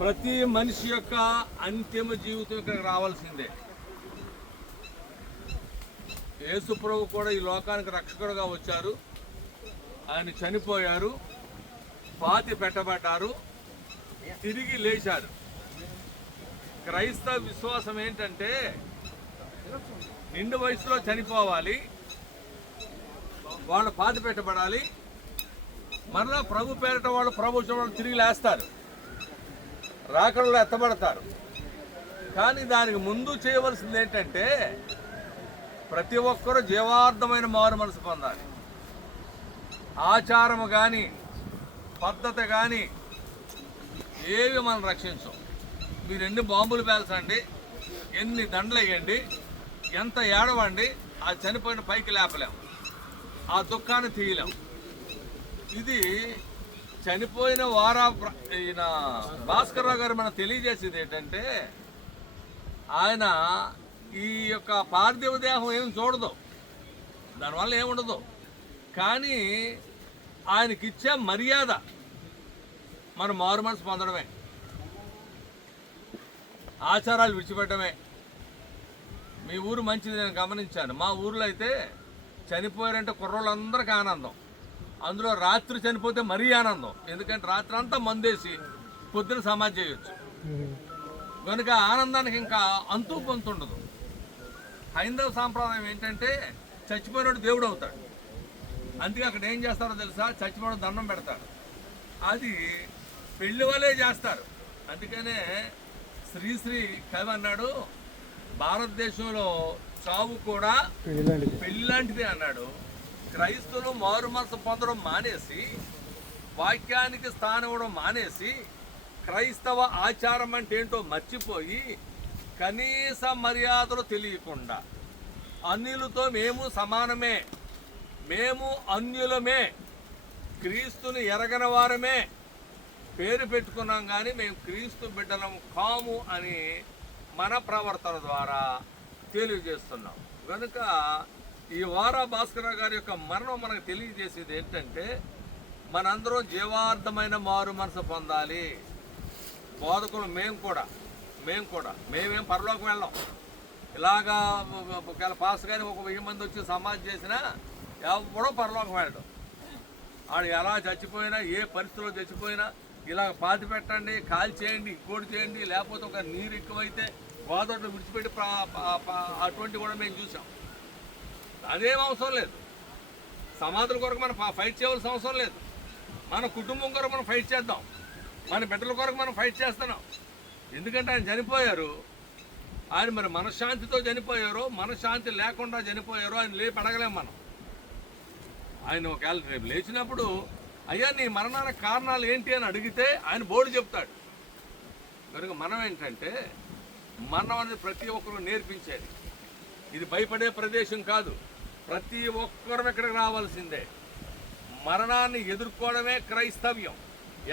ప్రతి మనిషి యొక్క అంతిమ జీవితం ఇక్కడికి రావాల్సిందే. యేసు ప్రభు కూడా ఈ లోకానికి రక్షకుడుగా వచ్చారు. ఆయన చనిపోయారు, పాతి పెట్టబడ్డారు, తిరిగి లేచారు. క్రైస్తవ విశ్వాసం ఏంటంటే నిండు వయసులో చనిపోవాలి, వాళ్ళు పాతి పెట్టబడాలి, మరలా ప్రభు పేరిట వాళ్ళు ప్రభు వాళ్ళు తిరిగి లేస్తారు, రాకడలో ఎత్తబడతారు. కానీ దానికి ముందు చేయవలసింది ఏంటంటే ప్రతి ఒక్కరూ జీవార్థమైన మారు మనసు పొందాలి. ఆచారము కానీ పద్ధతి కానీ ఏవి మనం రక్షించం. మీరు ఎన్ని బాంబులు పేల్చండి, ఎన్ని దండలు వేయండి, ఎంత ఏడవండి, ఆ చనిపోయిన పైకి లేపలేం, ఆ దుఃఖాన్ని తీయలేం. ఇది చనిపోయిన ఈయన భాస్కర్రావు గారు మనకు తెలియజేసేది ఏంటంటే ఆయన ఈ యొక్క పార్థివ దేహం ఏం చూడదు, దానివల్ల ఏముండదు. కానీ ఆయనకిచ్చే మర్యాద మన మారు మనసు పొందడమే, ఆచారాలు విడిచిపెట్టడమే. మీ ఊరు మంచిది నేను గమనించాను. మా ఊర్లో అయితే చనిపోయారంటే కుర్రోళ్ళందరికీ ఆనందం, అందులో రాత్రి చనిపోతే మరీ ఆనందం. ఎందుకంటే రాత్రి అంతా మందేసి పొద్దున సమాధి చేయొచ్చు కనుక ఆనందానికి ఇంకా అంతు పొంతు ఉండదు. హైందవ సాంప్రదాయం ఏంటంటే చచ్చిపోయినోడు దేవుడు అవుతాడు. అందుకే అక్కడ ఏం చేస్తారో తెలుసా, చచ్చిపోయిన దండం పెడతాడు. అది పెళ్లి వాళ్ళే చేస్తారు. అందుకనే శ్రీశ్రీ కవి అన్నాడు, భారతదేశంలో చావు కూడా పెళ్లి లాంటిదే అన్నాడు. క్రైస్తవులు మారు మనసు పొందడం మానేసి, వాక్యానికి స్థానం ఇవ్వడం మానేసి, క్రైస్తవ ఆచారం అంటే ఏంటో మర్చిపోయి, కనీస మర్యాదలు తెలియకుండా అన్యులతో మేము సమానమే, మేము అన్యులమే, క్రీస్తుని ఎరగని వారమే పేరు పెట్టుకున్నాం, కానీ మేము క్రీస్తు బిడ్డలం కాము అని మన ప్రవర్తన ద్వారా తెలియజేస్తున్నాం. కనుక ఈ వారా భాస్కరరావు గారి యొక్క మరణం మనకు తెలియజేసేది ఏంటంటే మనందరం జీవార్థమైన మారు మనసు పొందాలి. బోధకులు మేమేం పరలోకం వెళ్ళాం. ఇలాగా ఒకవేళ పాస్ కానీ 1000 మంది వచ్చి సమాధి చేసినా ఎవడో పరలోకం వెళ్ళడం. ఆడు ఎలా చచ్చిపోయినా, ఏ పరిస్థితుల్లో చచ్చిపోయినా ఇలా పాతి పెట్టండి, కాల్ చేయండి, ఇంకోటి చేయండి, లేకపోతే ఒక నీరు ఎక్కువైతే గోదావరిలో విడిచిపెట్టి అటువంటి కూడా మేము చూసాం. అదేం అవసరం లేదు. సమాధుల కొరకు మనం ఫైట్ చేయవలసిన అవసరం లేదు. మన కుటుంబం కొరకు మనం ఫైట్ చేద్దాం, మన బిడ్డల కొరకు మనం ఫైట్ చేస్తున్నాం. ఎందుకంటే ఆయన చనిపోయారు, ఆయన మరి మనశ్శాంతితో చనిపోయారో మనశ్శాంతి లేకుండా చనిపోయారో ఆయన లేపి అడగలేం మనం. ఆయన ఒకవేళ రేపు లేచినప్పుడు అయ్యా నీ మరణానికి కారణాలు ఏంటి అని అడిగితే ఆయన బోర్డు చెప్తాడు. కనుక మనం ఏంటంటే మరణం అనేది ప్రతి ఒక్కరు నేర్పించేది. ఇది భయపడే ప్రదేశం కాదు, ప్రతి ఒక్కరు ఇక్కడికి రావాల్సిందే. మరణాన్ని ఎదుర్కోవడమే క్రైస్తవ్యం.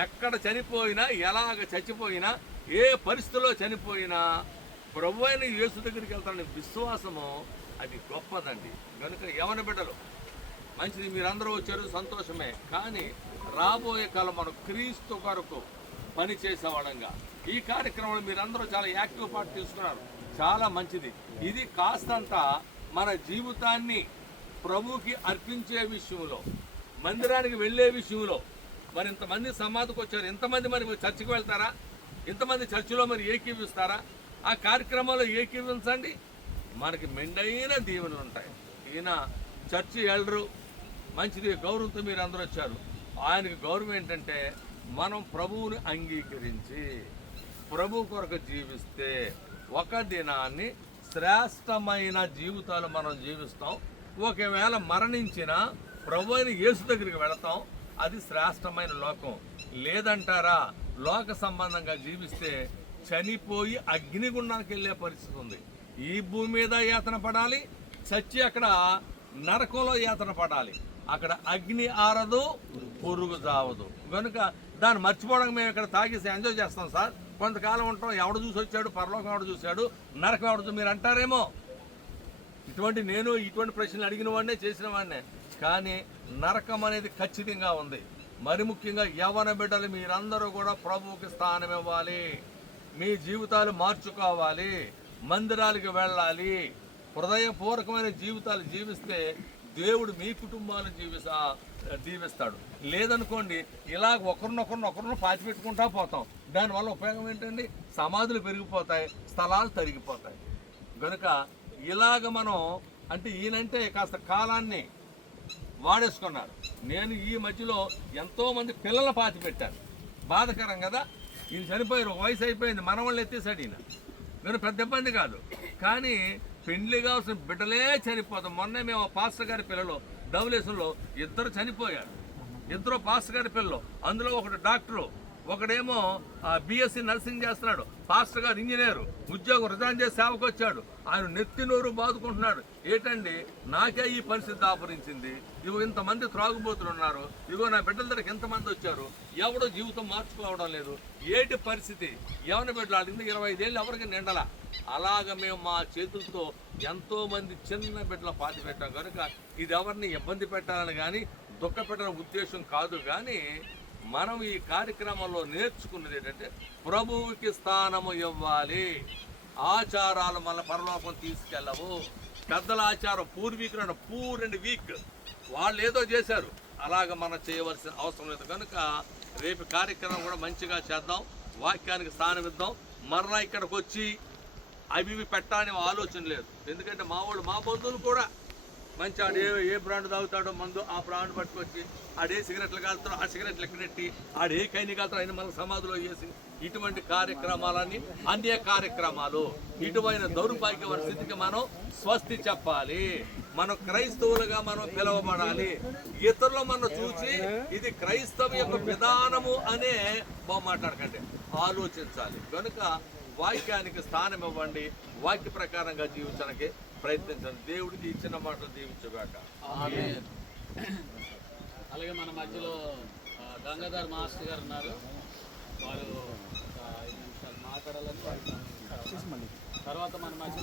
ఎక్కడ చనిపోయినా, ఎలాగ చచ్చిపోయినా, ఏ పరిస్థితిలో చనిపోయినా ప్రభు అయిన యేసు దగ్గరికి వెళ్తారనే విశ్వాసము అది గొప్పదండి. కనుక యవన బిడ్డలు మంచిది, మీరందరూ వచ్చారు, సంతోషమే. కానీ రాబోయే కాలం మనం క్రీస్తు కొరకు పనిచేసేవాళ్ళంగా ఈ కార్యక్రమంలో మీరందరూ చాలా యాక్టివ్ పార్ట్ తీసుకున్నారు, చాలా మంచిది. ఇది కాస్తంత మన జీవితాన్ని ప్రభువుకి అర్పించే విషయంలో, మందిరానికి వెళ్ళే విషయంలో, మరి ఇంతమంది సమాధికి వచ్చారు, ఇంతమంది మరి చర్చికి వెళ్తారా, ఇంతమంది చర్చిలో మరి ఏకీవిస్తారా? ఆ కార్యక్రమంలో ఏకీవించండి, మనకి మెండైన దీవెనలు ఉంటాయి. ఈయన చర్చి ఎల్డరు మంచిది, గౌరవంతో మీరు అందరూ వచ్చారు. ఆయనకి గౌరవం ఏంటంటే మనం ప్రభువుని అంగీకరించి ప్రభు కొరకు జీవిస్తే ఒక దినాన్ని శ్రేష్టమైన జీవితాలు మనం జీవిస్తాం. ఒకవేళ మరణించిన ప్రభు అయిన యేసు దగ్గరికి వెళతాం, అది శ్రేష్టమైన లోకం. లేదంటారా, లోక సంబంధంగా జీవిస్తే చనిపోయి అగ్నిగుండానికి వెళ్ళే పరిస్థితి ఉంది. ఈ భూమి మీద యాతన పడాలి, చచ్చి అక్కడ నరకంలో యాతన పడాలి. అక్కడ అగ్ని ఆరదు, పురుగు చావదు. కనుక దాన్ని మర్చిపోవడానికి మేము ఇక్కడ తాగేసి ఎంజాయ్ చేస్తాం సార్, కొంతకాలం ఉంటాం, ఎవడు చూసి వచ్చాడు, పరలోకం ఎవడు చూశాడు, నరకం ఎవడు మీరు అంటారేమో. ఇటువంటి ప్రశ్నలు అడిగిన వాడినే, చేసిన వాడినే. కానీ నరకం అనేది ఖచ్చితంగా ఉంది. మరి ముఖ్యంగా యవ్వన బిడ్డలు మీరందరూ కూడా ప్రభువుకి స్థానం ఇవ్వాలి. మీ జీవితాలు మార్చుకోవాలి, మందిరాలకు వెళ్ళాలి, హృదయపూర్వకమైన జీవితాలు జీవిస్తే దేవుడు మీ కుటుంబాలను దీవిస్తాడు. లేదనుకోండి ఇలాగ ఒకరినొకరిని పాతిపెట్టుకుంటా పోతాం. దానివల్ల ఉపయోగం ఏంటండి? సమాధులు పెరిగిపోతాయి, స్థలాలు తరిగిపోతాయి. కనుక ఇలాగ మనం అంటే ఈయనంటే కాస్త కాలాన్ని వాడేసుకున్నారు. నేను ఈ మధ్యలో ఎంతోమంది పిల్లల పాతి పెట్టాను. బాధకరం కదా, ఈయన చనిపోయారు, ఒక వయసు అయిపోయింది, మన వాళ్ళు ఎత్తేసాడు ఈయన. నేను పెద్ద ఇబ్బంది కాదు, కానీ పెండ్లి కావాల్సిన బిడ్డలే చనిపోతాం. మొన్నే మేము పాస్టర్ గారి పిల్లలు ధవళేశ్వరంలో 2 చనిపోయారు. 2 పాస్టర్ గారి పిల్లలు, అందులో ఒకడు డాక్టరు, ఒకడేమో బిఎస్సి నర్సింగ్ చేస్తున్నాడు, పాస్టర్ గారు ఇంజనీరు, ఉద్యోగం రిజైన్ చేసి సేవకు వచ్చాడు. ఆయన నెత్తి నోరు బాదుకుంటున్నాడు. ఏంటండి నాకే ఈ పరిస్థితి దాపరించింది, ఇగో ఇంతమంది త్రాగుబోతులు ఉన్నారు, ఇగో నా బిడ్డల దగ్గరికి ఎంతమంది వచ్చారు, ఎవడో జీవితం మార్చుకోవడం లేదు, ఏటి పరిస్థితి, ఎవరిని బిడ్డలు అడిగింది 25 ఏళ్ళు ఎవరికి నిండల. అలాగ మేము మా చేతులతో ఎంతో మంది చిన్న బిడ్డల పాతి పెట్టాం. కనుక ఇది ఎవరిని ఇబ్బంది పెట్టాలని కానీ దుఃఖ పెట్టాలనే ఉద్దేశం కాదు. కానీ మనం ఈ కార్యక్రమంలో నేర్చుకున్నది ఏంటంటే ప్రభువుకి స్థానము ఇవ్వాలి. ఆచారాలు మన పరలోకం తీసుకెళ్ళవు. పెద్దల ఆచారం పూర్వీకులు పూర్ అండ్ వీక్ వాళ్ళు ఏదో చేశారు, అలాగ మనం చేయవలసిన అవసరం లేదు. కనుక రేపు కార్యక్రమం కూడా మంచిగా చేద్దాం, వాక్యానికి స్థానం ఇద్దాం. మరలా ఇక్కడికి వచ్చి అవి పెట్టాలనే ఆలోచన లేదు. ఎందుకంటే మా బంధువులు కూడా మంచి ఆడు ఏ బ్రాండ్ తాగుతాడో మందు ఆ బ్రాండ్ పట్టుకొచ్చి ఆడే సిగరెట్లు కాలుతాడు, ఆ సిగరెట్లు ఎక్కడెట్టి ఆడే కైని కాలుతాడు, ఆయన మన సమాధిలో చేసి ఇటువంటి కార్యక్రమాలన్నీ అన్య కార్యక్రమాలు. ఇటువంటి దౌర్భాగ్య స్థితికి మనం స్వస్తి చెప్పాలి. మనం క్రైస్తవులుగా మనం పిలువబడాలి. ఇతరులు మనం చూసి ఇది క్రైస్తవ యొక్క విధానము అనే మాట్లాడకండి, ఆలోచించాలి. కనుక వాక్యానికి స్థానం ఇవ్వండి, వాక్య ప్రకారంగా జీవించడానికి ప్రయత్నించండి. దేవుడికి ఇచ్చిన మాటలు దీవించుగాక. అలాగే మన మధ్యలో గంగాధర్ మాస్టర్ గారు ఉన్నారు, వారు 5 నిమిషాలు మాట్లాడాలని తర్వాత మన మధ్య